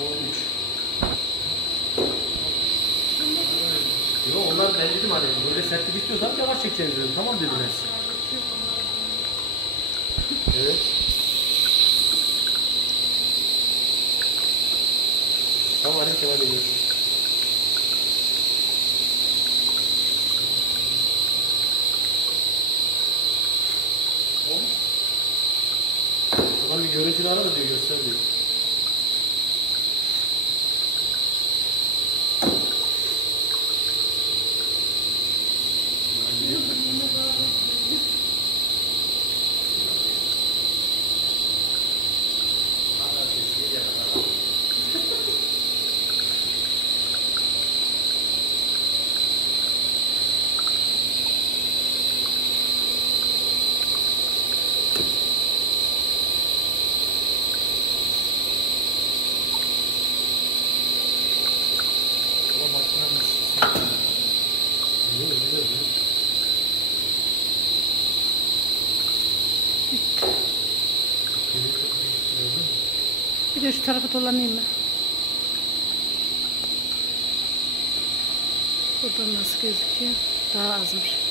O 3. Yok onlar ben dedim hani böyle sertlik istiyorsanız yavaş çekeceğiniz dedim. Tamam dediler. Evet. Tamam hadi Kemal Bey görüşürüz. Olmuş. Ulan bir görüntülü ara da diyor göster diyor. Bir de şu tarafa dolanayım mı? Buradan nasıl gözüküyor? Daha azmış.